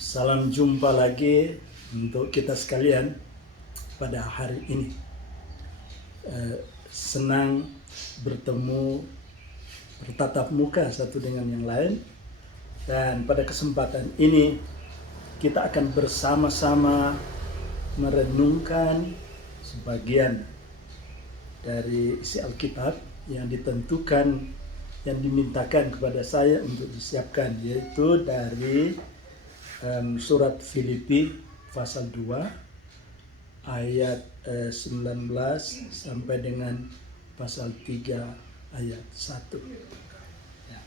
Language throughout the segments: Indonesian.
Salam jumpa lagi untuk kita sekalian pada hari ini. Senang bertemu, bertatap muka satu dengan yang lain. Dan pada kesempatan ini kita akan bersama-sama merenungkan sebagian dari isi Alkitab yang ditentukan, yang dimintakan kepada saya untuk disiapkan, yaitu dari surat Filipi pasal 2 ayat 19 sampai dengan pasal 3 ayat 1. Ya.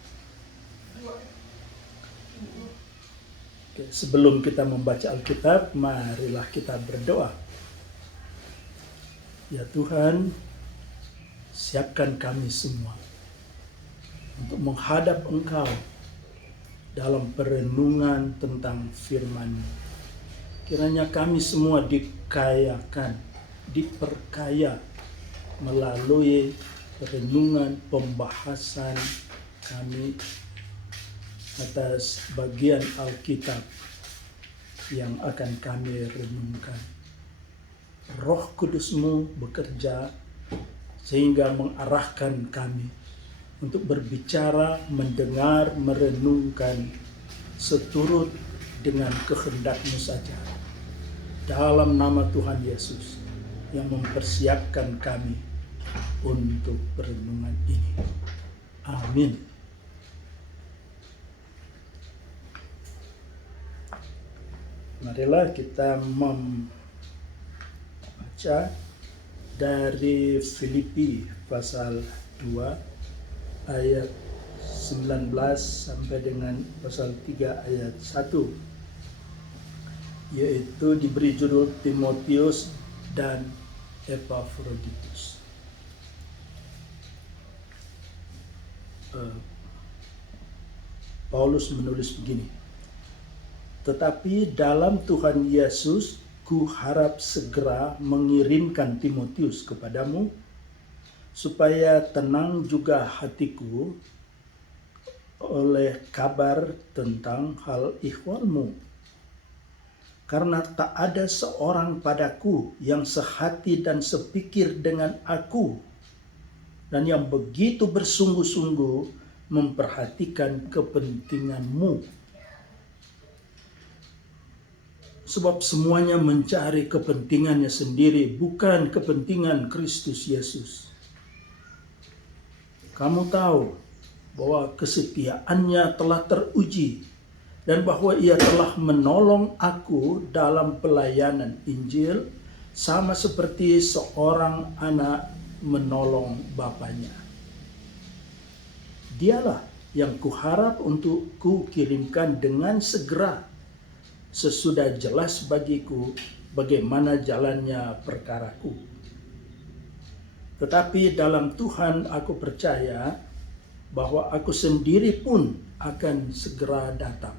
Oke, sebelum kita membaca Alkitab, marilah kita berdoa. Ya Tuhan, siapkan kami semua untuk menghadap Engkau dalam perenungan tentang firman-Mu. Kiranya kami semua dikayakan, diperkaya melalui perenungan, pembahasan kami atas bagian Alkitab yang akan kami renungkan. Roh Kudus-Mu bekerja sehingga mengarahkan kami untuk berbicara, mendengar, merenungkan seturut dengan kehendak-Mu saja. Dalam nama Tuhan Yesus yang mempersiapkan kami untuk perenungan ini. Amin. Marilah kita membaca dari Filipi pasal 2 ayat 19 sampai dengan pasal 3 ayat 1, yaitu diberi judul Timotius dan Epafroditus. Paulus menulis begini: "Tetapi dalam Tuhan Yesus ku harap segera mengirimkan Timotius kepadamu, supaya tenang juga hatiku oleh kabar tentang hal ihwalmu. Karena tak ada seorang padaku yang sehati dan sepikir dengan aku, dan yang begitu bersungguh-sungguh memperhatikan kepentinganmu. Sebab semuanya mencari kepentingannya sendiri, bukan kepentingan Kristus Yesus. Kamu tahu bahwa kesetiaannya telah teruji dan bahwa ia telah menolong aku dalam pelayanan Injil sama seperti seorang anak menolong bapaknya. Dialah yang kuharap untuk kukirimkan dengan segera sesudah jelas bagiku bagaimana jalannya perkaraku. Tetapi dalam Tuhan aku percaya bahwa aku sendiri pun akan segera datang.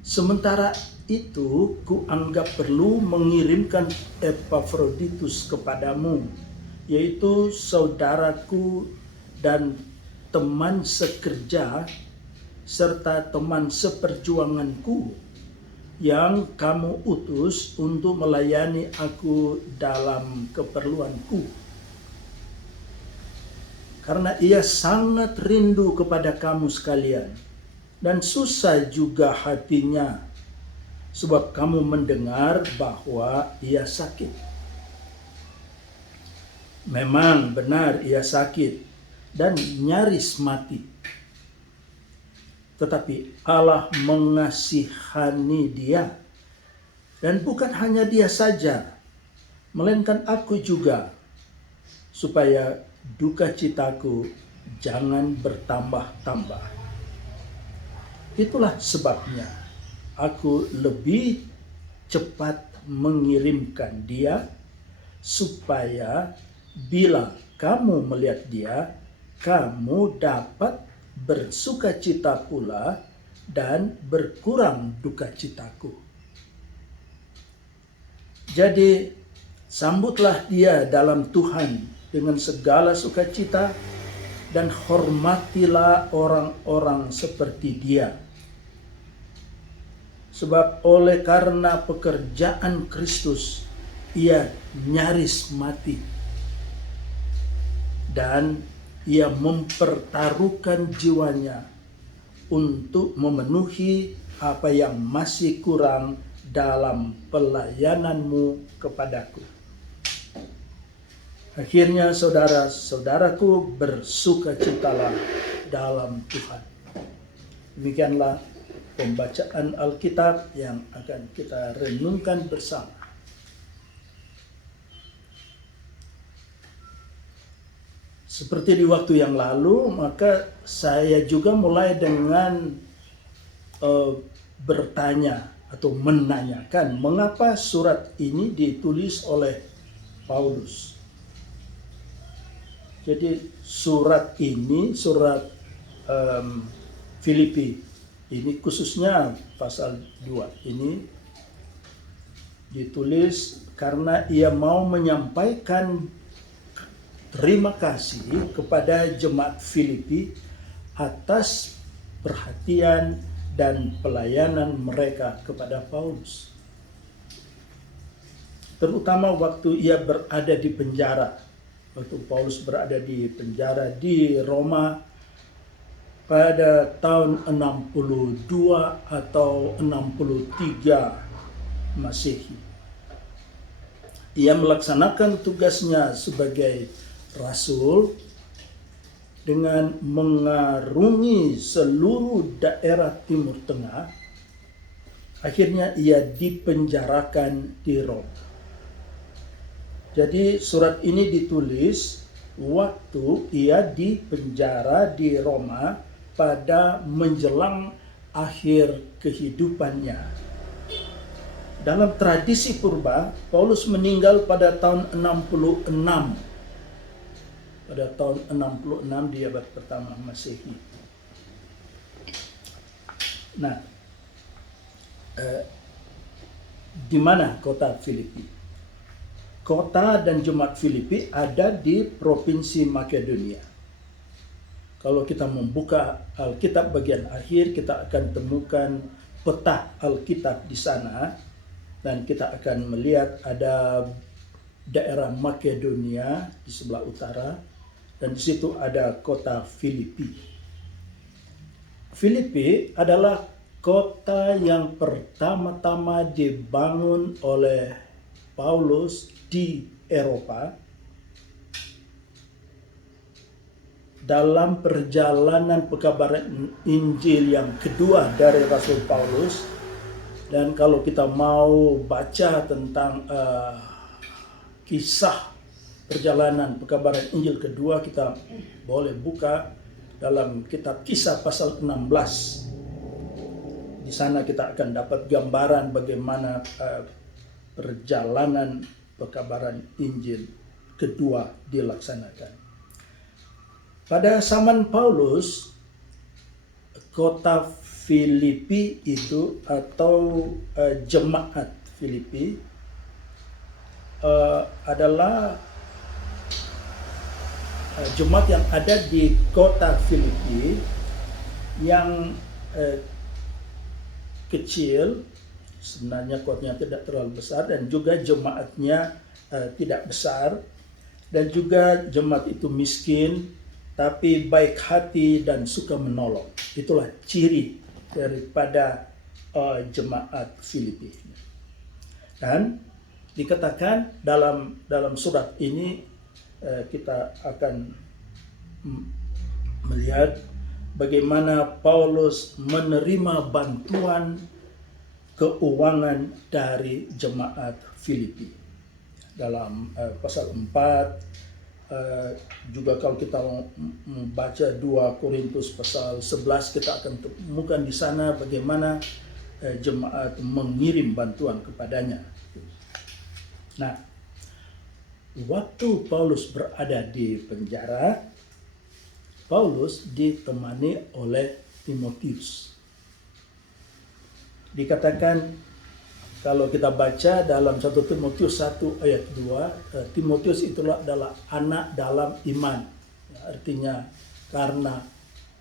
Sementara itu, kuanggap perlu mengirimkan Epafroditus kepadamu, yaitu saudaraku dan teman sekerja serta teman seperjuanganku, yang kamu utus untuk melayani aku dalam keperluanku. Karena ia sangat rindu kepada kamu sekalian, dan susah juga hatinya, sebab kamu mendengar bahwa ia sakit. Memang benar ia sakit dan nyaris mati. Tetapi Allah mengasihani dia, dan bukan hanya dia saja, melainkan aku juga, supaya duka citaku jangan bertambah-tambah. Itulah sebabnya aku lebih cepat mengirimkan dia, supaya bila kamu melihat dia, kamu dapat bersuka cita pula dan berkurang duka citaku. Jadi sambutlah dia dalam Tuhan dengan segala sukacita dan hormatilah orang-orang seperti dia. Sebab oleh karena pekerjaan Kristus, ia nyaris mati. Dan ia mempertaruhkan jiwanya untuk memenuhi apa yang masih kurang dalam pelayananmu kepadaku. Akhirnya saudara-saudaraku, bersukacitalah dalam Tuhan. Demikianlah pembacaan Alkitab yang akan kita renungkan bersama. Seperti di waktu yang lalu, maka saya juga mulai dengan bertanya atau menanyakan mengapa surat ini ditulis oleh Paulus. Jadi surat ini, surat Filipi, ini khususnya pasal 2 ini ditulis karena ia mau menyampaikan terima kasih kepada jemaat Filipi atas perhatian dan pelayanan mereka kepada Paulus. Terutama waktu ia berada di penjara. Waktu Paulus berada di penjara di Roma pada tahun 62 atau 63 Masehi. Ia melaksanakan tugasnya sebagai rasul dengan mengarungi seluruh daerah Timur Tengah. Akhirnya ia dipenjarakan di Roma. Jadi surat ini ditulis waktu ia dipenjara di Roma pada menjelang akhir kehidupannya. Dalam tradisi purba, Paulus meninggal pada tahun 66. Pada tahun 66 di abad pertama Masehi. Nah, di mana kota Filipi? Kota dan jemaat Filipi ada di provinsi Makedonia. Kalau kita membuka Alkitab bagian akhir, kita akan temukan peta Alkitab di sana, dan kita akan melihat ada daerah Makedonia di sebelah utara, dan di situ ada kota Filipi. Filipi adalah kota yang pertama-tama dibangun oleh Paulus di Eropa. Dalam perjalanan pekabaran Injil yang kedua dari Rasul Paulus. Dan kalau kita mau baca tentang kisah perjalanan pekabaran Injil kedua, kita boleh buka dalam kitab Kisah pasal 16. Di sana kita akan dapat gambaran bagaimana perjalanan pekabaran Injil kedua dilaksanakan. Pada zaman Paulus, kota Filipi itu atau jemaat Filipi adalah jemaat yang ada di kota Filipi yang kecil, sebenarnya kotanya tidak terlalu besar, dan juga jemaatnya tidak besar, dan juga jemaat itu miskin tapi baik hati dan suka menolong. Itulah ciri daripada jemaat Filipi. Dan dikatakan dalam surat ini kita akan melihat bagaimana Paulus menerima bantuan keuangan dari jemaat Filipi. Dalam pasal 4, juga kalau kita membaca 2 Korintus pasal 11, kita akan temukan di sana bagaimana jemaat mengirim bantuan kepadanya. Nah, waktu Paulus berada di penjara, Paulus ditemani oleh Timotius. Dikatakan kalau kita baca dalam 1 Timotius 1 ayat 2, Timotius itulah adalah anak dalam iman. Artinya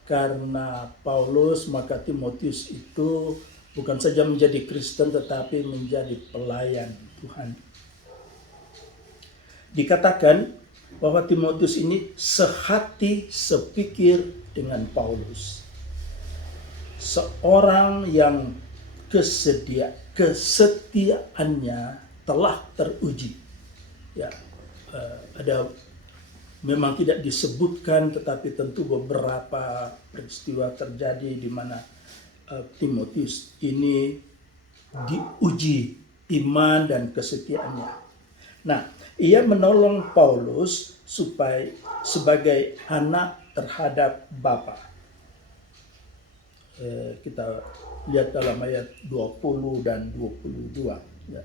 karena Paulus, maka Timotius itu Bukan saja menjadi Kristen tetapi menjadi pelayan Tuhan. Dikatakan bahwa Timotius ini sehati sepikir dengan Paulus. Seorang yang kesetiaannya telah teruji. Ya, ada memang tidak disebutkan, tetapi tentu beberapa peristiwa terjadi di mana Timotius ini diuji iman dan kesetiaannya. Nah, ia menolong Paulus supaya sebagai anak terhadap Bapa. Kita lihat dalam ayat 20 dan 22. Ya.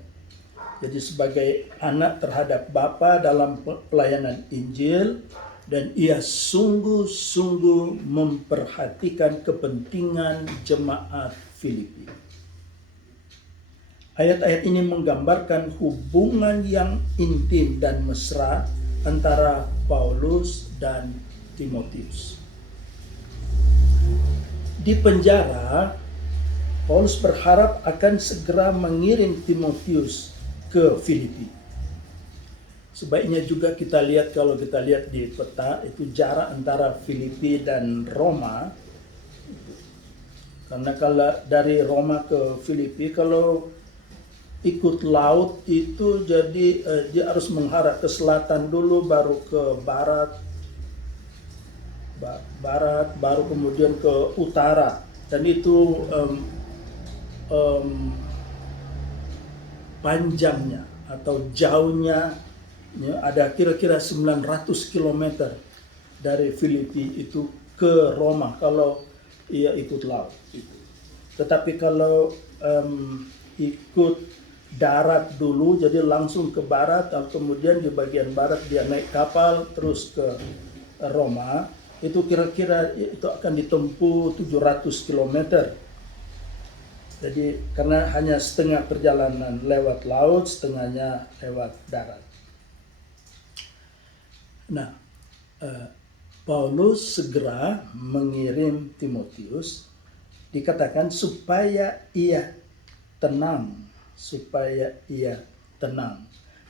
Jadi sebagai anak terhadap Bapa dalam pelayanan Injil, dan ia sungguh-sungguh memperhatikan kepentingan jemaat Filipi. Ayat-ayat ini menggambarkan hubungan yang intim dan mesra antara Paulus dan Timotius. Di penjara, Paulus berharap akan segera mengirim Timotius ke Filipi. Sebaiknya juga kita lihat, kalau kita lihat di peta, itu jarak antara Filipi dan Roma. Karena kalau dari Roma ke Filipi, kalau ikut laut itu jadi dia harus menghadap ke selatan dulu, baru ke barat, baru kemudian ke utara. Dan itu panjangnya atau jauhnya ya, ada kira-kira 900 km dari Filipi itu ke Roma kalau ia ikut laut. Tetapi kalau ikut darat dulu, jadi langsung ke barat, kemudian di bagian barat dia naik kapal terus ke Roma, itu kira-kira itu akan ditempuh 700 km. Jadi karena hanya setengah perjalanan lewat laut, setengahnya lewat darat. Nah, Paulus segera mengirim Timotius, dikatakan supaya ia tenang,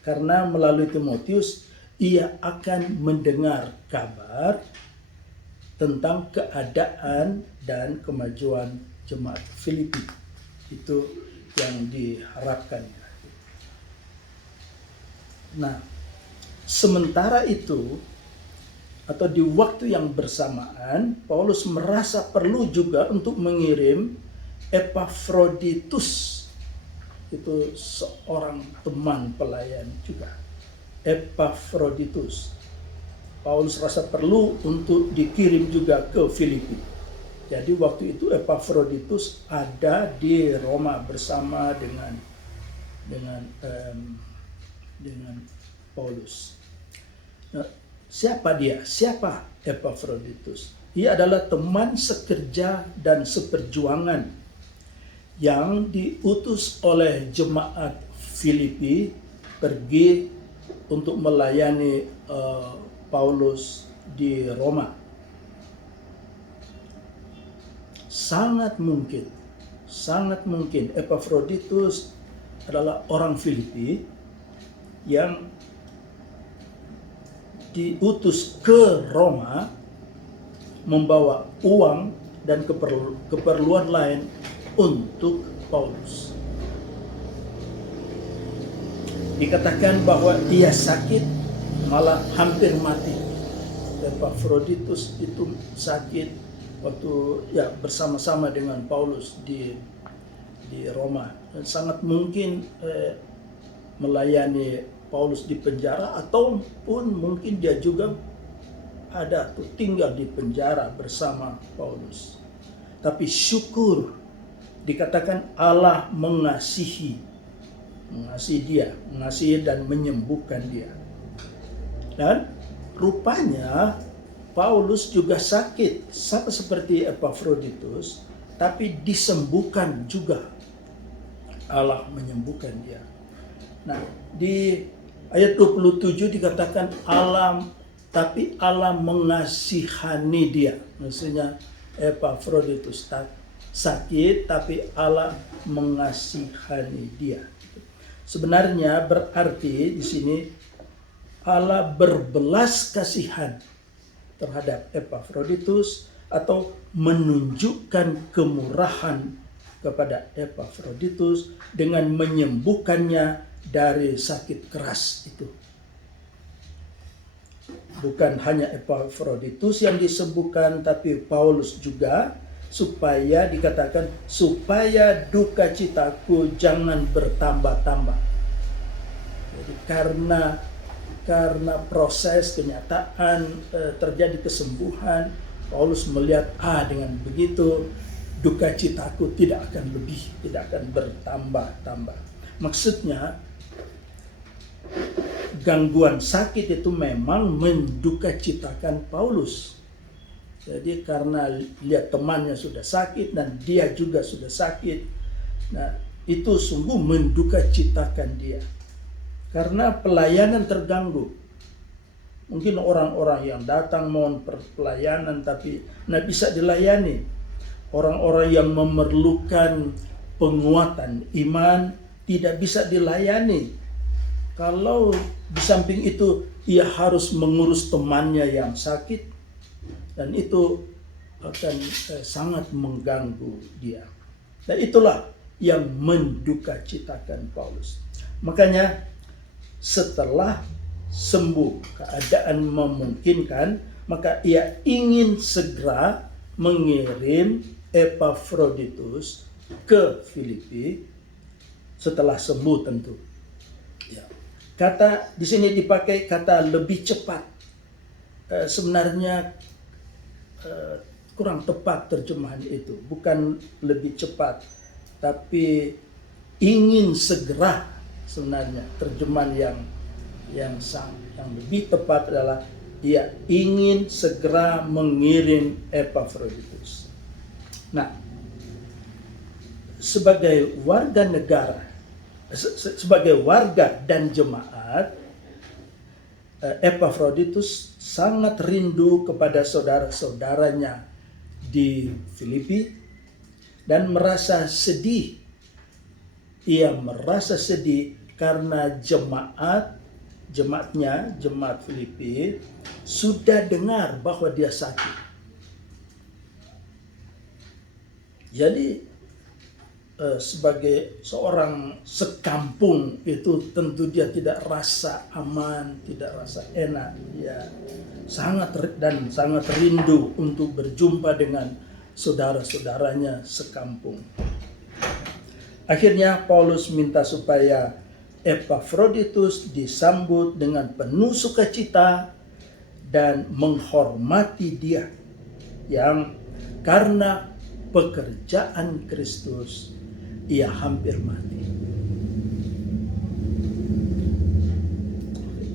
karena melalui Timotius ia akan mendengar kabar tentang keadaan dan kemajuan jemaat Filipi. Itu yang diharapkan. Nah, sementara itu, atau di waktu yang bersamaan, Paulus merasa perlu juga untuk mengirim Epafroditus. Itu seorang teman pelayan juga. Epafroditus. Paulus rasa perlu untuk dikirim juga ke Filipi. Jadi waktu itu Epafroditus ada di Roma bersama dengan Paulus. Nah, siapa dia? Siapa Epafroditus? Ia adalah teman sekerja dan seperjuangan yang diutus oleh jemaat Filipi pergi untuk melayani Paulus di Roma. Sangat mungkin Epafroditus adalah orang Filipi yang diutus ke Roma membawa uang dan keperluan lain untuk Paulus. Dikatakan bahwa ia sakit, malah hampir mati. Epafroditus itu sakit waktu bersama-sama dengan Paulus di Roma. Dan sangat mungkin melayani Paulus di penjara, ataupun mungkin dia juga ada tuh tinggal di penjara bersama Paulus. Tapi syukur, dikatakan Allah mengasihi dan menyembuhkan dia. Dan rupanya Paulus juga sakit, sama seperti Epafroditus, tapi disembuhkan juga. Allah menyembuhkan dia. Nah, di ayat 27 dikatakan Allah mengasihani dia. Maksudnya Epafroditus sakit, tapi Allah mengasihani dia. Sebenarnya berarti di sini Allah berbelas kasihan terhadap Epafroditus atau menunjukkan kemurahan kepada Epafroditus dengan menyembuhkannya dari sakit keras itu. Bukan hanya Epafroditus yang disembuhkan, tapi Paulus juga, supaya dikatakan supaya duka citaku jangan bertambah-tambah. Jadi karena proses kenyataan terjadi kesembuhan, Paulus melihat dengan begitu duka citaku tidak akan bertambah-tambah. Maksudnya gangguan sakit itu memang mendukacitakan Paulus. Jadi karena lihat temannya sudah sakit dan dia juga sudah sakit, nah itu sungguh mendukacitakan dia. Karena pelayanan terganggu. Mungkin orang-orang yang datang mohon pelayanan tapi tidak bisa dilayani. Orang-orang yang memerlukan penguatan iman tidak bisa dilayani. Kalau di samping itu ia harus mengurus temannya yang sakit, dan itu akan sangat mengganggu dia. Dan itulah yang mendukacitakan Paulus. Makanya setelah sembuh, keadaan memungkinkan, maka ia ingin segera mengirim Epafroditus ke Filipi setelah sembuh tentu. Ya. Kata di sini dipakai kata lebih cepat. Sebenarnya kurang tepat terjemahan itu, bukan lebih cepat, tapi ingin segera. Sebenarnya terjemahan yang lebih tepat adalah ia ingin segera mengirim Epafroditus. Nah, sebagai warga negara, sebagai warga dan jemaat, Epafroditus sangat rindu kepada saudara-saudaranya di Filipi dan merasa sedih. Ia merasa sedih karena jemaat Filipi sudah dengar bahwa dia sakit. Jadi sebagai seorang sekampung itu tentu dia tidak rasa aman, tidak rasa enak. Dia sangat rindu untuk berjumpa dengan saudara-saudaranya sekampung. Akhirnya Paulus minta supaya Epafroditus disambut dengan penuh sukacita dan menghormati dia yang karena pekerjaan Kristus ia hampir mati.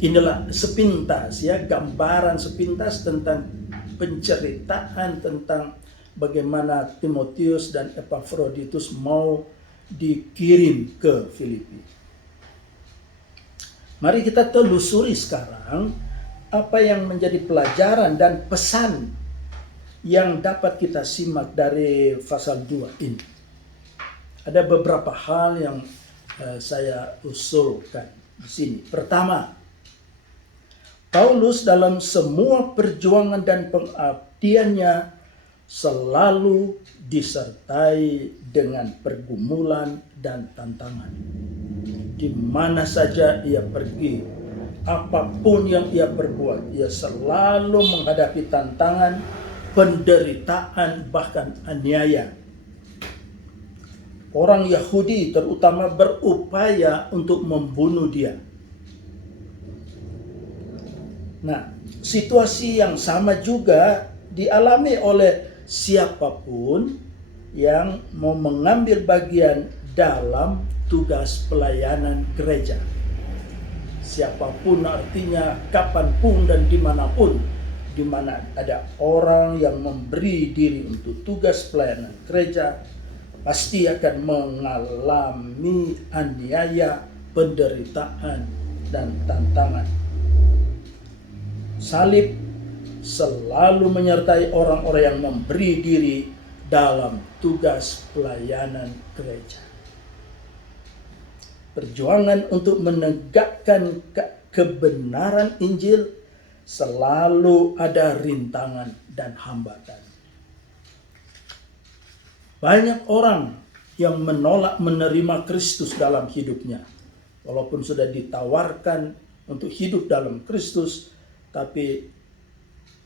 Inilah sepintas gambaran sepintas tentang penceritaan tentang bagaimana Timotius dan Epafroditus mau dikirim ke Filipi. Mari kita telusuri sekarang apa yang menjadi pelajaran dan pesan yang dapat kita simak dari pasal 2 ini. Ada beberapa hal yang saya usulkan di sini. Pertama, Paulus dalam semua perjuangan dan pengabdiannya selalu disertai dengan pergumulan dan tantangan. Di mana saja ia pergi, apapun yang ia perbuat, ia selalu menghadapi tantangan, penderitaan, bahkan aniaya. Orang Yahudi terutama berupaya untuk membunuh dia. Nah, situasi yang sama juga dialami oleh siapapun yang mau mengambil bagian dalam tugas pelayanan gereja. Siapapun artinya kapanpun dan dimanapun, di mana ada orang yang memberi diri untuk tugas pelayanan gereja, pasti akan mengalami aniaya, penderitaan, dan tantangan. Salib selalu menyertai orang-orang yang memberi diri dalam tugas pelayanan gereja. Perjuangan untuk menegakkan kebenaran Injil selalu ada rintangan dan hambatan. Banyak orang yang menolak menerima Kristus dalam hidupnya. Walaupun sudah ditawarkan untuk hidup dalam Kristus, tapi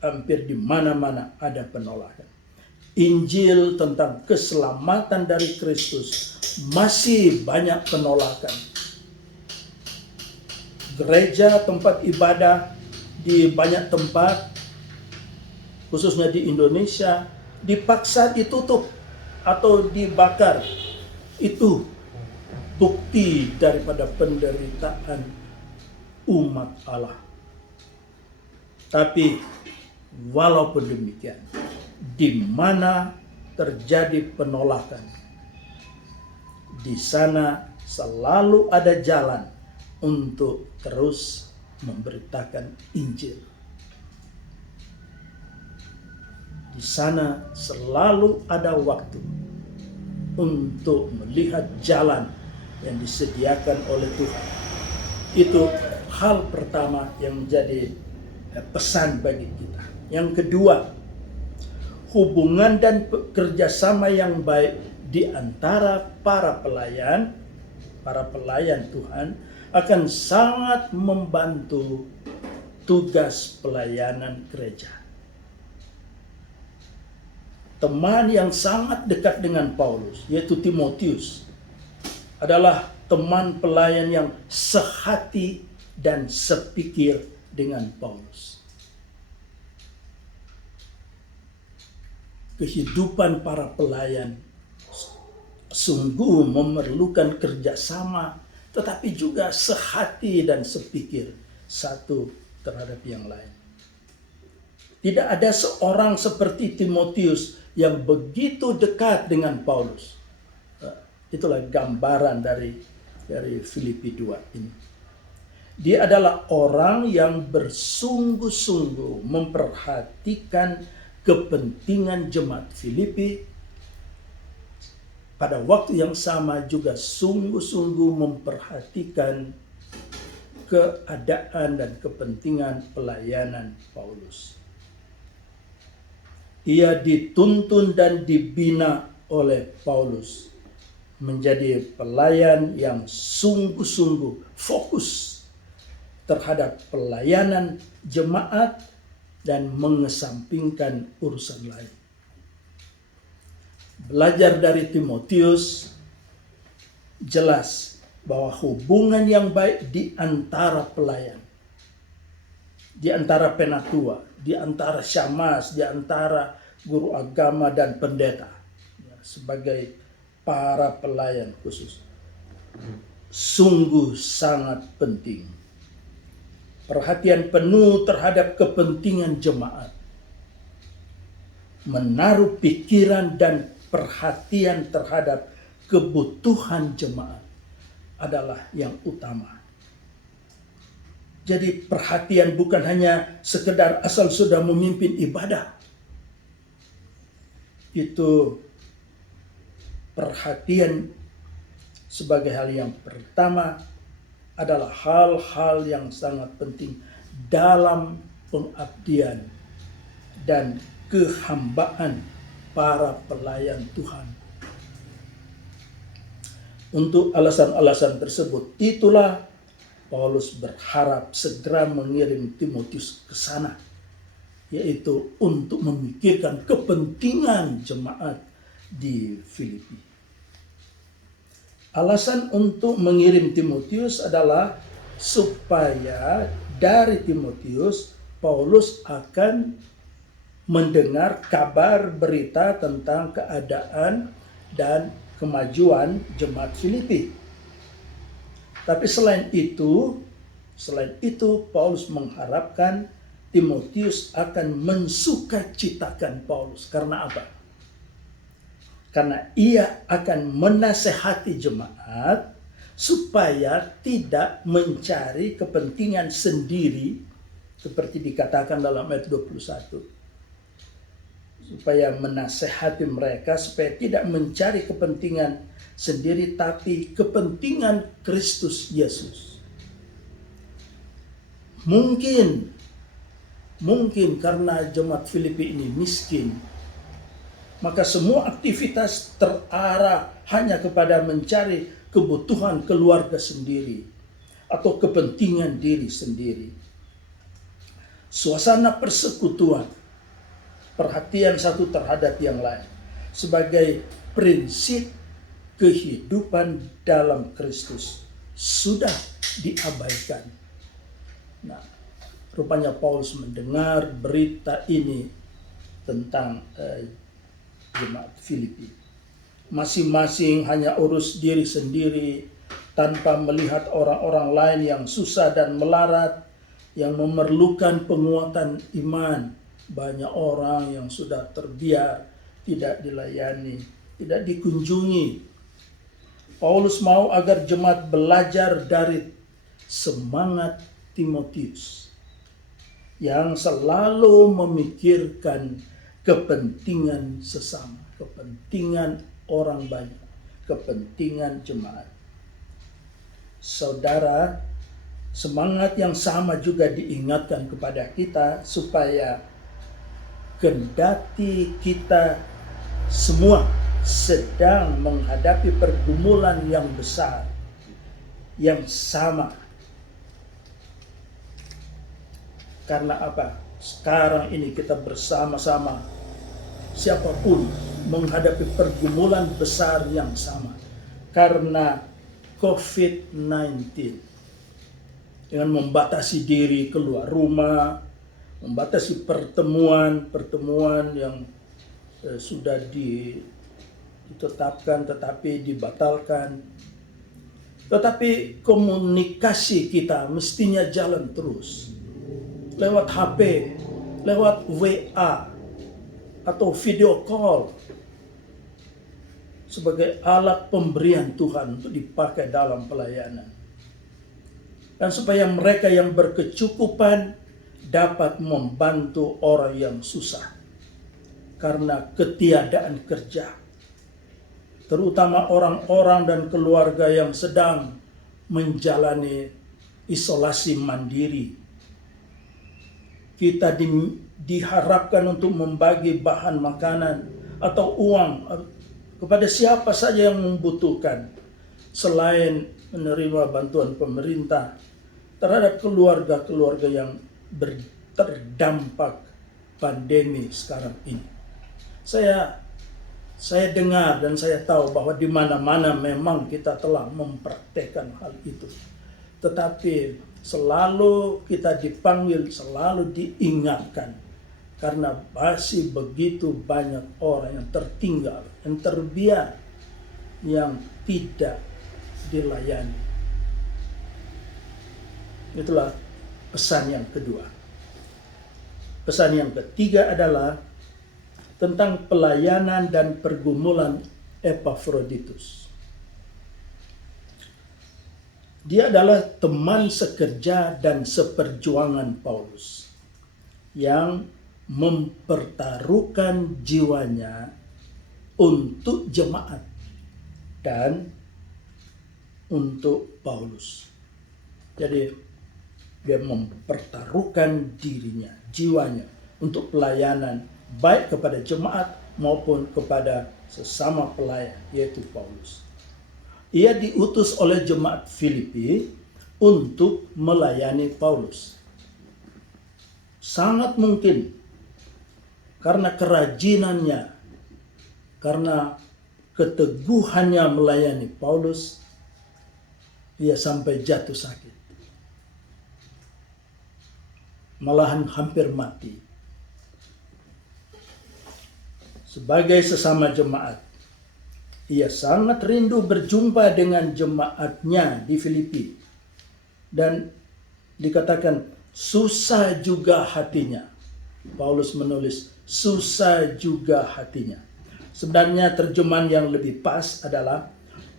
hampir di mana-mana ada penolakan. Injil tentang keselamatan dari Kristus masih banyak penolakan. Gereja, tempat ibadah di banyak tempat, khususnya di Indonesia, dipaksa ditutup atau dibakar. Itu bukti daripada penderitaan umat Allah. Tapi walaupun demikian, di mana terjadi penolakan, di sana selalu ada jalan untuk terus memberitakan Injil. Di sana selalu ada waktu untuk melihat jalan yang disediakan oleh Tuhan. Itu hal pertama yang menjadi pesan bagi kita. Yang kedua, hubungan dan kerjasama yang baik di antara para pelayan Tuhan akan sangat membantu tugas pelayanan gereja. Teman yang sangat dekat dengan Paulus, yaitu Timotius, adalah teman pelayan yang sehati dan sepikir dengan Paulus. Kehidupan para pelayan sungguh memerlukan kerjasama, tetapi juga sehati dan sepikir satu terhadap yang lain. Tidak ada seorang seperti Timotius yang begitu dekat dengan Paulus. Itulah gambaran dari Filipi 2 ini. Dia adalah orang yang bersungguh-sungguh memperhatikan kepentingan jemaat Filipi. Pada waktu yang sama juga sungguh-sungguh memperhatikan keadaan dan kepentingan pelayanan Paulus. Ia dituntun dan dibina oleh Paulus menjadi pelayan yang sungguh-sungguh fokus terhadap pelayanan jemaat dan mengesampingkan urusan lain. Belajar dari Timotius, jelas bahwa hubungan yang baik di antara pelayan, di antara penatua, di antara syamas, di antara guru agama dan pendeta, sebagai para pelayan khusus, sungguh sangat penting. Perhatian penuh terhadap kepentingan jemaat, menaruh pikiran dan perhatian terhadap kebutuhan jemaat adalah yang utama. Jadi perhatian bukan hanya sekedar asal sudah memimpin ibadah. Itu perhatian sebagai hal yang pertama adalah hal-hal yang sangat penting dalam pengabdian dan kehambaan para pelayan Tuhan. Untuk alasan-alasan tersebut, itulah Paulus berharap segera mengirim Timotius ke sana, yaitu untuk memikirkan kepentingan jemaat di Filipi. Alasan untuk mengirim Timotius adalah supaya dari Timotius Paulus akan mendengar kabar berita tentang keadaan dan kemajuan jemaat Filipi. Tapi selain itu Paulus mengharapkan Timotius akan mensukacitakan Paulus. Karena apa? Karena ia akan menasehati jemaat supaya tidak mencari kepentingan sendiri, seperti dikatakan dalam ayat 21. supaya menasehati mereka supaya tidak mencari kepentingan sendiri tapi kepentingan Kristus Yesus. Mungkin karena jemaat Filipi ini miskin, maka semua aktivitas terarah hanya kepada mencari kebutuhan keluarga sendiri atau kepentingan diri sendiri. Suasana persekutuan, perhatian satu terhadap yang lain sebagai prinsip kehidupan dalam Kristus sudah diabaikan. Nah, rupanya Paulus mendengar berita ini tentang jemaat Filipi. Masing-masing hanya urus diri sendiri tanpa melihat orang-orang lain yang susah dan melarat, yang memerlukan penguatan iman. Banyak orang yang sudah terbiar, tidak dilayani, tidak dikunjungi. Paulus mau agar jemaat belajar dari semangat Timotius yang selalu memikirkan kepentingan sesama, kepentingan orang banyak, kepentingan jemaat. Saudara, semangat yang sama juga diingatkan kepada kita supaya kendati kita semua sedang menghadapi pergumulan yang besar, yang sama. Karena apa? Sekarang ini kita bersama-sama, siapapun menghadapi pergumulan besar yang sama. Karena COVID-19. Dengan membatasi diri keluar rumah, membatasi pertemuan yang sudah ditetapkan tetapi dibatalkan. Tetapi komunikasi kita mestinya jalan terus. Lewat HP, lewat WA, atau video call. Sebagai alat pemberian Tuhan untuk dipakai dalam pelayanan. Dan supaya mereka yang berkecukupan dapat membantu orang yang susah karena ketiadaan kerja, terutama orang-orang dan keluarga yang sedang menjalani isolasi mandiri. Kita diharapkan untuk membagi bahan makanan atau uang kepada siapa saja yang membutuhkan, selain menerima bantuan pemerintah terhadap keluarga-keluarga yang terdampak pandemi sekarang ini. Saya dengar dan saya tahu bahwa di mana-mana memang kita telah mempraktekkan hal itu. Tetapi selalu kita dipanggil, selalu diingatkan. Karena masih begitu banyak orang yang tertinggal, yang terbiar, yang tidak dilayani. Itulah pesan yang kedua. Pesan yang ketiga adalah tentang pelayanan dan pergumulan Epafroditus. Dia adalah teman sekerja dan seperjuangan Paulus yang mempertaruhkan jiwanya untuk jemaat dan untuk Paulus. Jadi dia mempertaruhkan dirinya, jiwanya untuk pelayanan baik kepada jemaat maupun kepada sesama pelayan, yaitu Paulus. Ia diutus oleh jemaat Filipi untuk melayani Paulus. Sangat mungkin karena kerajinannya, karena keteguhannya melayani Paulus, ia sampai jatuh sakit. Malahan hampir mati. Sebagai sesama jemaat, ia sangat rindu berjumpa dengan jemaatnya di Filipi. Dan dikatakan susah juga hatinya. Paulus menulis susah juga hatinya. Sebenarnya terjemahan yang lebih pas adalah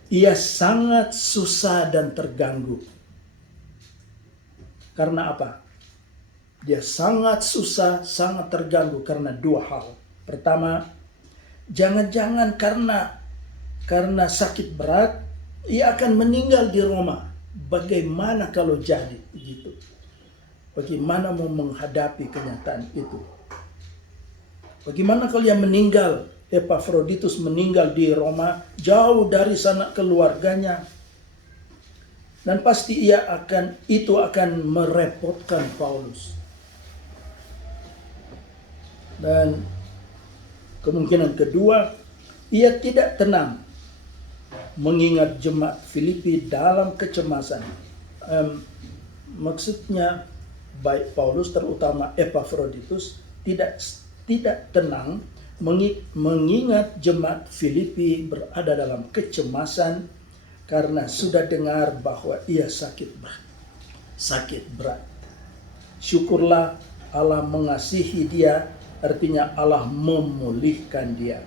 ia sangat susah dan terganggu. Karena apa? Dia sangat susah, sangat terganggu karena dua hal. Pertama, jangan-jangan karena sakit berat ia akan meninggal di Roma. Bagaimana kalau jadi begitu? Bagaimana mau menghadapi kenyataan itu? Bagaimana kalau ia meninggal, Epafroditus meninggal di Roma, jauh dari sanak keluarganya, dan pasti itu akan merepotkan Paulus. Dan kemungkinan kedua, ia tidak tenang mengingat jemaat Filipi dalam kecemasan. Maksudnya baik Paulus terutama Epafroditus tidak tenang mengingat jemaat Filipi berada dalam kecemasan karena sudah dengar bahwa ia sakit berat. Syukurlah Allah mengasihi dia, artinya Allah memulihkan dia.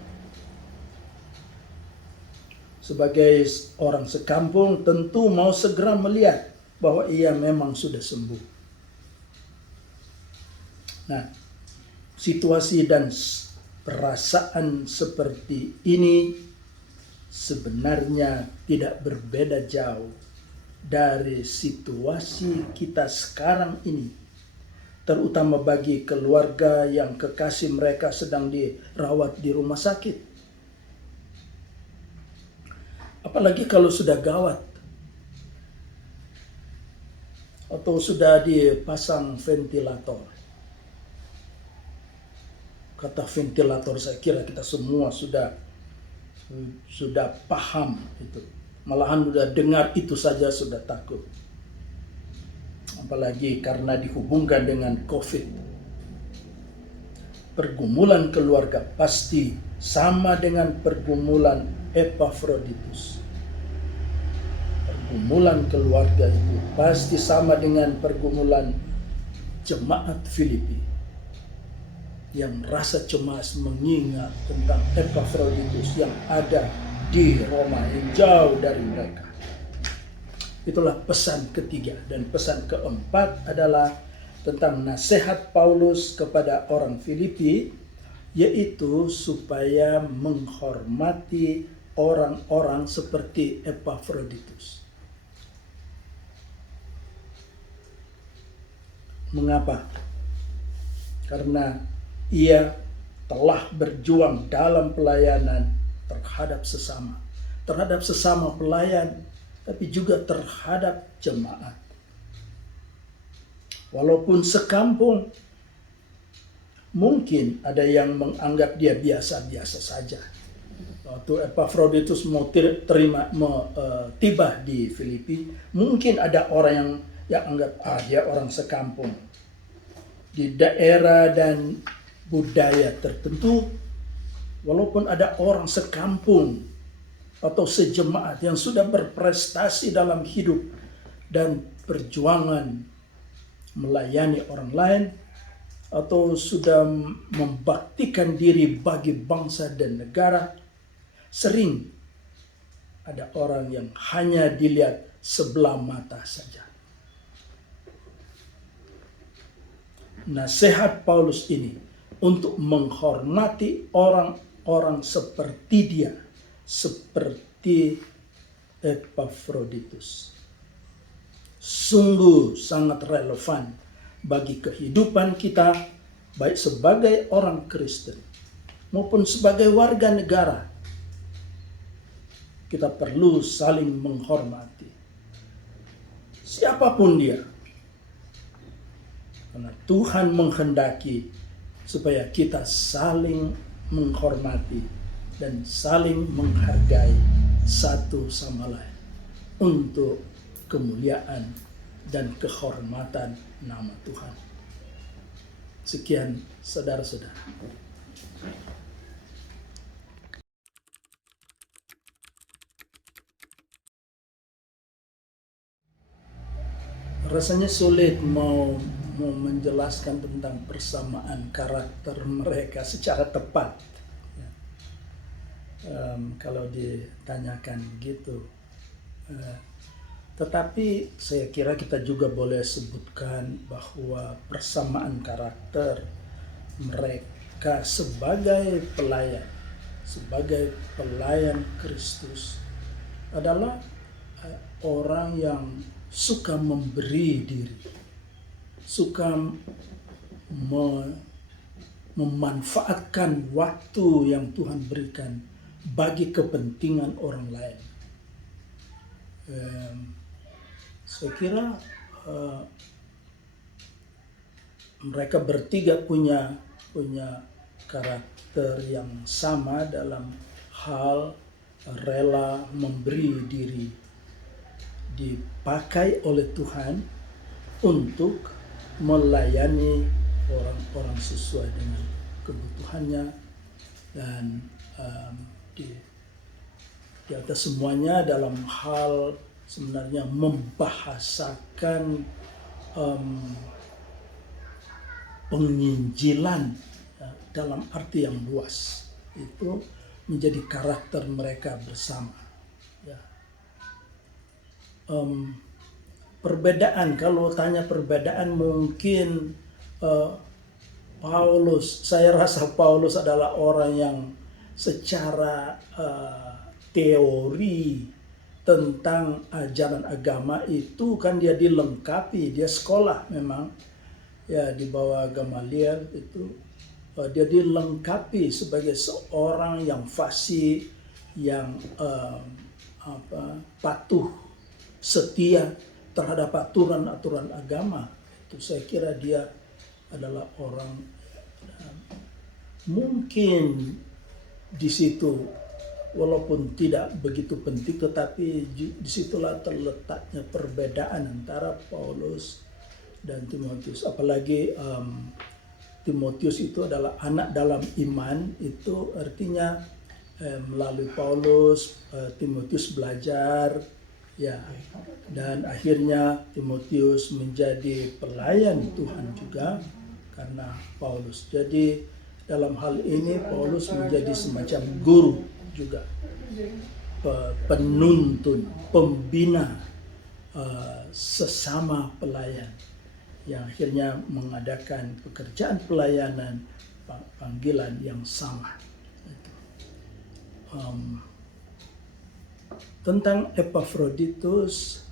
Sebagai orang sekampung tentu mau segera melihat bahwa ia memang sudah sembuh. Nah, situasi dan perasaan seperti ini sebenarnya tidak berbeda jauh dari situasi kita sekarang ini, terutama bagi keluarga yang kekasih mereka sedang dirawat di rumah sakit. Apalagi kalau sudah gawat atau sudah dipasang ventilator. Kata ventilator saya kira kita semua sudah paham itu. Malahan sudah dengar itu saja sudah takut. Apalagi karena dihubungkan dengan COVID. Pergumulan keluarga pasti sama dengan pergumulan Epafroditus. Pergumulan keluarga itu pasti sama dengan pergumulan jemaat Filipi yang rasa cemas mengingat tentang Epafroditus yang ada di Roma yang jauh dari mereka. Itulah pesan ketiga. Dan pesan keempat adalah tentang nasihat Paulus kepada orang Filipi, yaitu supaya menghormati orang-orang seperti Epafroditus. Mengapa? Karena ia telah berjuang dalam pelayanan terhadap sesama pelayan, tapi juga terhadap jemaat. Walaupun sekampung, mungkin ada yang menganggap dia biasa-biasa saja. Waktu Epafroditus mau tiba di Filipi, mungkin ada orang yang anggap dia orang sekampung. Di daerah dan budaya tertentu, walaupun ada orang sekampung atau sejemaat yang sudah berprestasi dalam hidup dan perjuangan melayani orang lain, atau sudah membaktikan diri bagi bangsa dan negara, sering ada orang yang hanya dilihat sebelah mata saja. Nasihat Paulus ini untuk menghormati orang-orang seperti dia, seperti Epafroditus, sungguh sangat relevan bagi kehidupan kita, baik sebagai orang Kristen maupun sebagai warga negara. Kita perlu saling menghormati siapapun dia, karena Tuhan menghendaki supaya kita saling menghormati dan saling menghargai satu sama lain untuk kemuliaan dan kehormatan nama Tuhan. Sekian saudara-saudara. Rasanya sulit mau menjelaskan tentang persamaan karakter mereka secara tepat. Kalau ditanyakan begitu. Tetapi saya kira kita juga boleh sebutkan bahwa persamaan karakter mereka maka sebagai pelayan Kristus adalah orang yang suka memberi diri, suka memanfaatkan waktu yang Tuhan berikan bagi kepentingan orang lain. Saya kira mereka bertiga punya karakter yang sama dalam hal rela memberi diri, dipakai oleh Tuhan untuk melayani orang-orang sesuai dengan kebutuhannya, dan di atas semuanya dalam hal sebenarnya membahasakan penginjilan dalam arti yang luas. Itu menjadi karakter mereka bersama. Ya. Perbedaan, kalau tanya perbedaan mungkin Paulus, saya rasa Paulus adalah orang yang secara teori tentang ajaran agama itu kan dia dilengkapi, dia sekolah memang ya di bawah Gamaliel itu, dia dilengkapi sebagai seorang yang fasih, yang patuh, setia terhadap aturan-aturan agama. Itu saya kira dia adalah orang, mungkin di situ walaupun tidak begitu penting, tetapi disitulah terletaknya perbedaan antara Paulus dan Timotius. Apalagi Timotius itu adalah anak dalam iman, itu artinya melalui Paulus Timotius belajar, ya, dan akhirnya Timotius menjadi pelayan Tuhan juga karena Paulus. Jadi dalam hal ini Paulus menjadi semacam guru juga, penuntun, pembina sesama pelayan yang akhirnya mengadakan pekerjaan pelayanan panggilan yang sama. Tentang Epafroditus,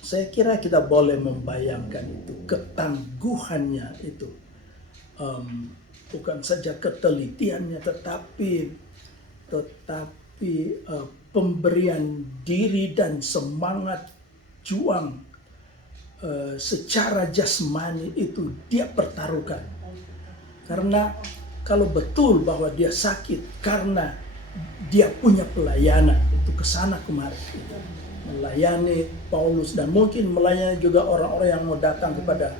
saya kira kita boleh membayangkan itu, ketangguhannya itu, bukan saja ketelitiannya, tetapi pemberian diri dan semangat juang secara jasmani itu dia pertaruhkan. Karena kalau betul bahwa dia sakit karena dia punya pelayanan itu kesana kemari, melayani Paulus dan mungkin melayani juga orang-orang yang mau datang kepada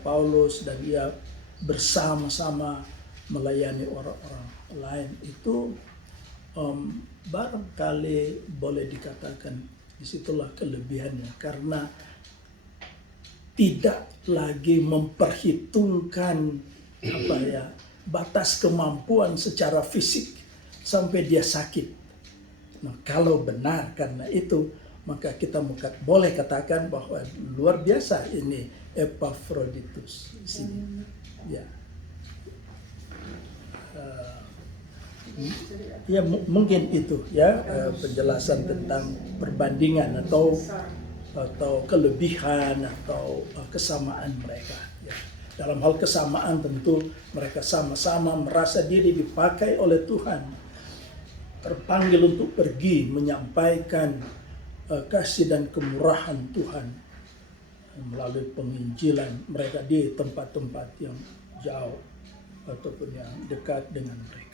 Paulus, dan dia bersama-sama melayani orang-orang lain. Itu barangkali boleh dikatakan disitulah kelebihannya, karena tidak lagi memperhitungkan batas kemampuan secara fisik sampai dia sakit. Nah, kalau benar karena itu, maka kita boleh katakan bahwa luar biasa ini Epafroditus di sini. Ya. Ya mungkin itu ya penjelasan tentang perbandingan atau kelebihan atau kesamaan mereka. Ya. Dalam hal kesamaan tentu mereka sama-sama merasa diri dipakai oleh Tuhan, terpanggil untuk pergi menyampaikan kasih dan kemurahan Tuhan melalui penginjilan mereka di tempat-tempat yang jauh ataupun yang dekat dengan mereka.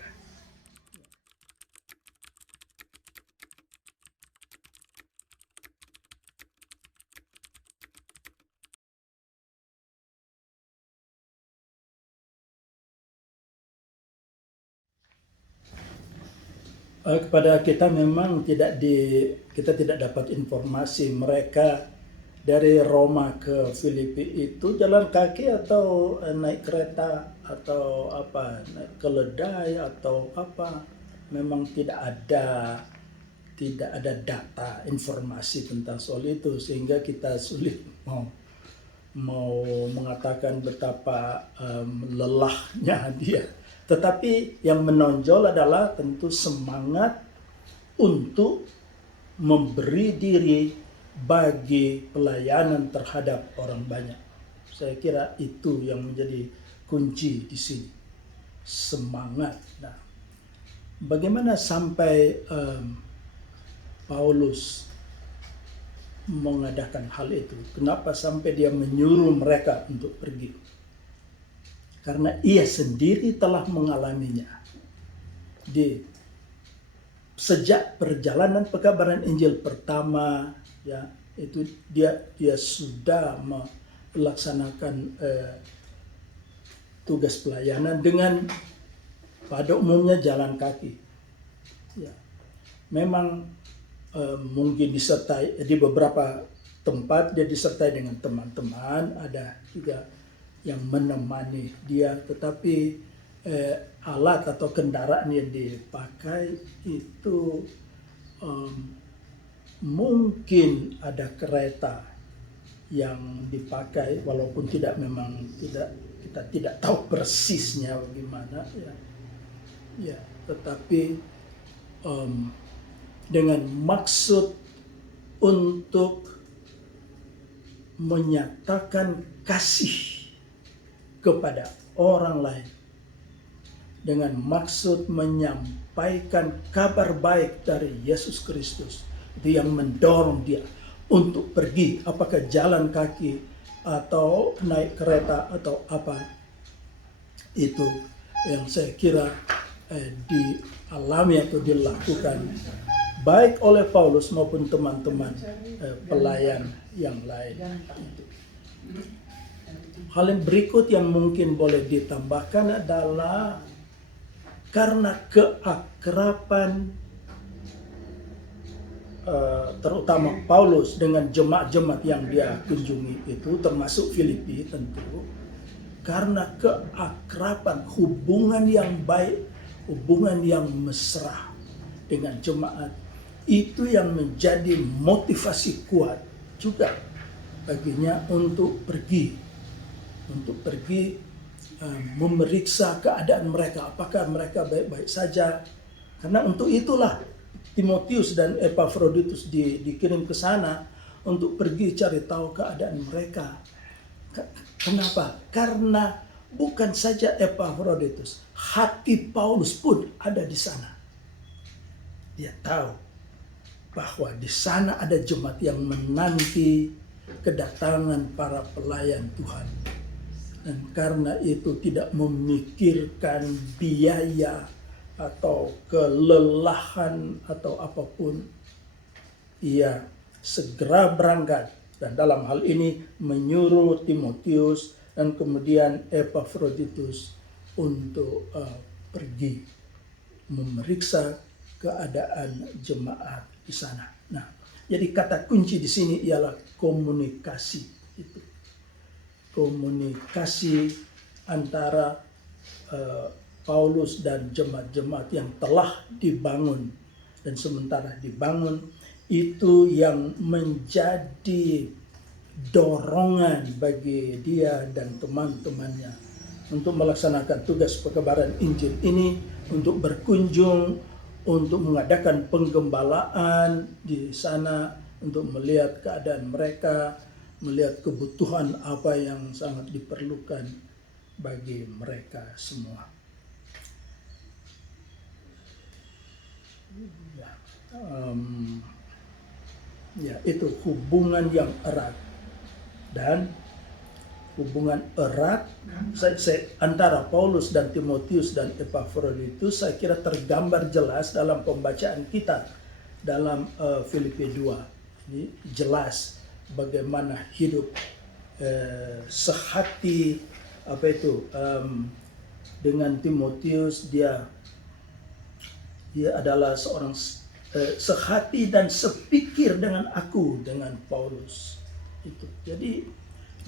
Kepada kita memang kita tidak dapat informasi mereka dari Roma ke Filipi itu jalan kaki atau naik kereta atau naik keledai atau apa. Memang tidak ada data informasi tentang soal itu, sehingga kita sulit mau mengatakan betapa lelahnya dia. Tetapi yang menonjol adalah tentu semangat untuk memberi diri bagi pelayanan terhadap orang banyak. Saya kira itu yang menjadi kunci di sini. Semangat. Nah, bagaimana sampai Paulus mengadakan hal itu? Kenapa sampai dia menyuruh mereka untuk pergi? Karena ia sendiri telah mengalaminya. Sejak perjalanan pekabaran Injil pertama, ya, itu dia sudah melaksanakan tugas pelayanan dengan pada umumnya jalan kaki. Ya. Memang mungkin disertai di beberapa tempat dia disertai dengan teman-teman, ada juga yang menemani dia, tetapi alat atau kendaraan yang dipakai itu mungkin ada kereta yang dipakai, walaupun kita tidak tahu persisnya bagaimana, ya, tetapi dengan maksud untuk menyatakan kasih kepada orang lain, dengan maksud menyampaikan kabar baik dari Yesus Kristus. Itu yang mendorong dia untuk pergi, apakah jalan kaki atau naik kereta atau apa. Itu yang saya kira dialami atau dilakukan baik oleh Paulus maupun teman-teman pelayan yang lain. Hal yang berikut yang mungkin boleh ditambahkan adalah karena keakraban terutama Paulus dengan jemaat-jemaat yang dia kunjungi itu, termasuk Filipi tentu, karena keakraban, hubungan yang baik, hubungan yang mesra dengan jemaat, itu yang menjadi motivasi kuat juga baginya untuk pergi memeriksa keadaan mereka, apakah mereka baik-baik saja. Karena untuk itulah Timotius dan Epafroditus dikirim ke sana untuk pergi cari tahu keadaan mereka. Kenapa? Karena bukan saja Epafroditus, hati Paulus pun ada di sana. Dia tahu bahwa di sana ada jemaat yang menanti kedatangan para pelayan Tuhan. Dan karena itu tidak memikirkan biaya atau kelelahan atau apapun, ia segera berangkat, dan dalam hal ini menyuruh Timotius dan kemudian Epafroditus untuk pergi memeriksa keadaan jemaat di sana. Nah, jadi kata kunci di sini ialah komunikasi. Itu komunikasi antara Paulus dan jemaat-jemaat yang telah dibangun, dan sementara dibangun itu yang menjadi dorongan bagi dia dan teman-temannya untuk melaksanakan tugas pekabaran Injil ini, untuk berkunjung, untuk mengadakan penggembalaan di sana, untuk melihat keadaan mereka, melihat kebutuhan apa yang sangat diperlukan bagi mereka semua. Itu hubungan yang erat, dan hubungan erat antara Paulus dan Timotius dan Epafroditus saya kira tergambar jelas dalam pembacaan kita dalam Filipi 2. Ini jelas bagaimana hidup sehati dengan Timotius. Dia adalah seorang sehati dan sepikir dengan aku, dengan Paulus. Itu. Jadi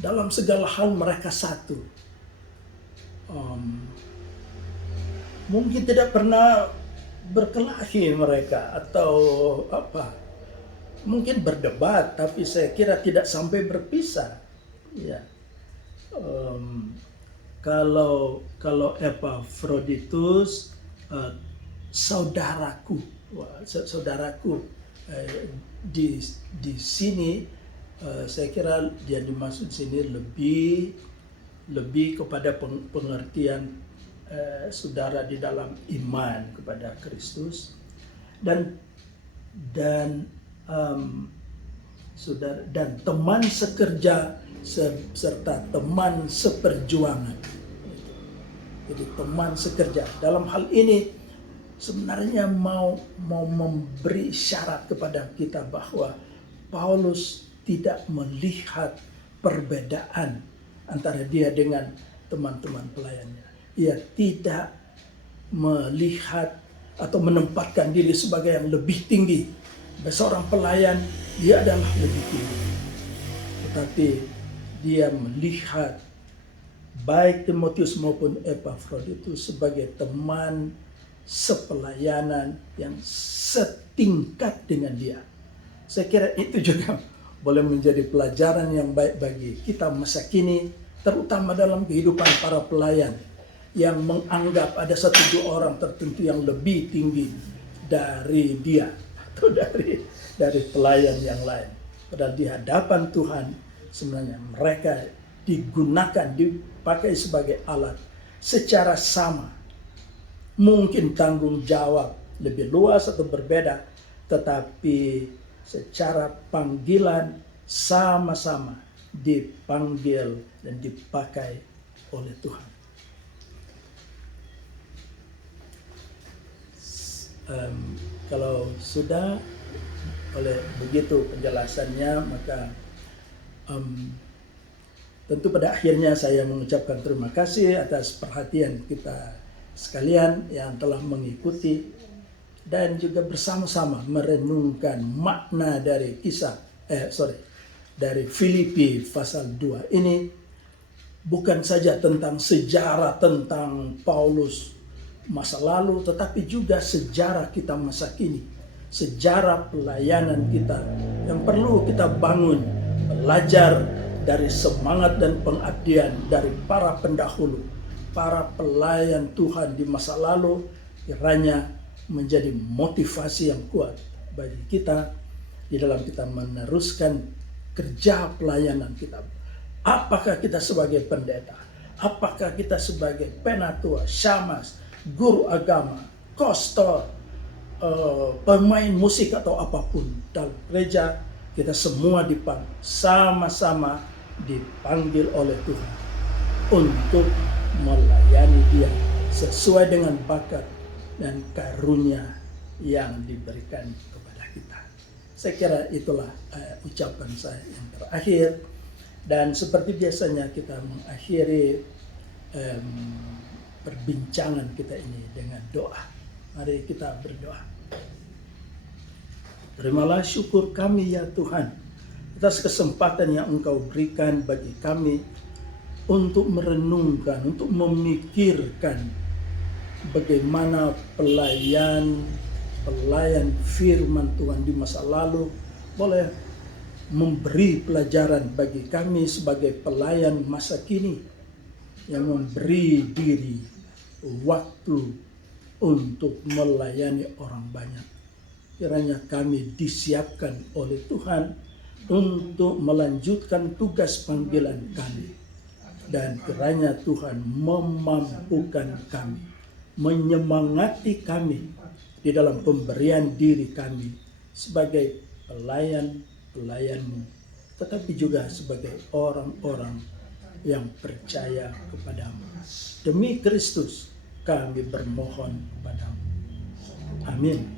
dalam segala hal mereka satu. Mungkin tidak pernah berkelahi mereka atau apa. Mungkin berdebat, tapi saya kira tidak sampai berpisah. Ya, Kalau Epafroditus saudaraku, saudaraku di sini saya kira dia dimaksud sini lebih kepada pengertian saudara di dalam iman kepada Kristus dan saudara dan teman sekerja serta teman seperjuangan. Jadi teman sekerja dalam hal ini sebenarnya mau memberi syarat kepada kita bahwa Paulus tidak melihat perbedaan antara dia dengan teman-teman pelayannya. Ia tidak melihat atau menempatkan diri sebagai yang lebih tinggi. Seorang pelayan dia adalah lebih tinggi. Tetapi dia melihat baik Timotius maupun Epafroditus sebagai teman sepelayanan yang setingkat dengan dia. Saya kira itu juga boleh menjadi pelajaran yang baik bagi kita masa kini, terutama dalam kehidupan para pelayan yang menganggap ada satu dua orang tertentu yang lebih tinggi dari dia atau dari pelayan yang lain. Padahal di hadapan Tuhan sebenarnya mereka dipakai sebagai alat secara sama. Mungkin tanggung jawab lebih luas atau berbeda, tetapi secara panggilan sama-sama dipanggil dan dipakai oleh Tuhan. Kalau sudah oleh begitu penjelasannya, maka tentu pada akhirnya saya mengucapkan terima kasih atas perhatian kita sekalian yang telah mengikuti dan juga bersama-sama merenungkan makna dari dari Filipi pasal 2 ini. Bukan saja tentang sejarah tentang Paulus masa lalu, tetapi juga sejarah kita masa kini, sejarah pelayanan kita yang perlu kita bangun, belajar dari semangat dan pengabdian dari para pendahulu, para pelayan Tuhan di masa lalu, kiranya menjadi motivasi yang kuat bagi kita di dalam kita meneruskan kerja pelayanan kita. Apakah kita sebagai pendeta, apakah kita sebagai penatua, syamas, guru agama, kostor, pemain musik atau apapun dalam gereja, kita semua sama-sama dipanggil oleh Tuhan untuk melayani Dia sesuai dengan bakat dan karunia yang diberikan kepada kita. Saya kira itulah ucapan saya yang terakhir, dan seperti biasanya kita mengakhiri perbincangan kita ini dengan doa. Mari kita berdoa. Terimalah syukur kami ya Tuhan atas kesempatan yang Engkau berikan bagi kami untuk merenungkan, untuk memikirkan bagaimana pelayan firman Tuhan di masa lalu boleh memberi pelajaran bagi kami sebagai pelayan masa kini yang memberi diri, waktu untuk melayani orang banyak. Kiranya kami disiapkan oleh Tuhan untuk melanjutkan tugas panggilan kami. Dan kiranya Tuhan memampukan kami, menyemangati kami di dalam pemberian diri kami sebagai pelayan-pelayan-Mu, tetapi juga sebagai orang-orang yang percaya kepadamu. Demi Kristus kami bermohon kepadamu. Amin.